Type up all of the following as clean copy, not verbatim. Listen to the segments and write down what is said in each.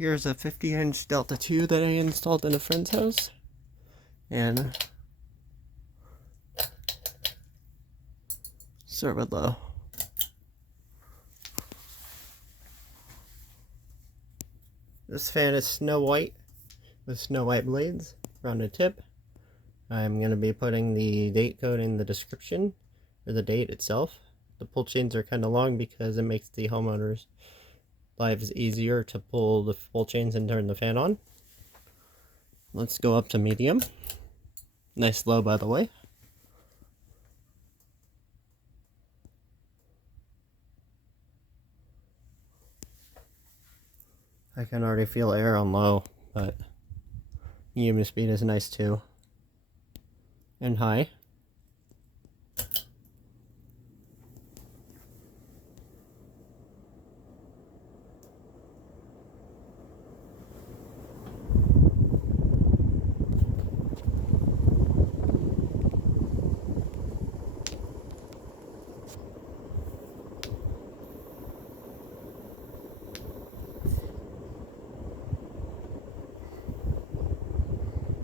Here's a 50-inch Delta 2 that I installed in a friend's house. And start with low. This fan is snow white with snow white blades, rounded tip. I'm going to be putting the date code in the description, or the date itself. The pull chains are kind of long because it makes the homeowners' lives easier to pull the pull chains and turn the fan on. Let's go up to medium. Nice low, by the way. I can already feel air on low, but medium speed is nice too. And high.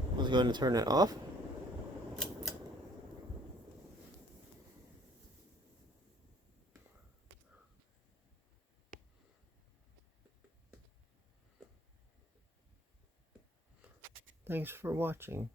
I was going to turn it off. Thanks for watching.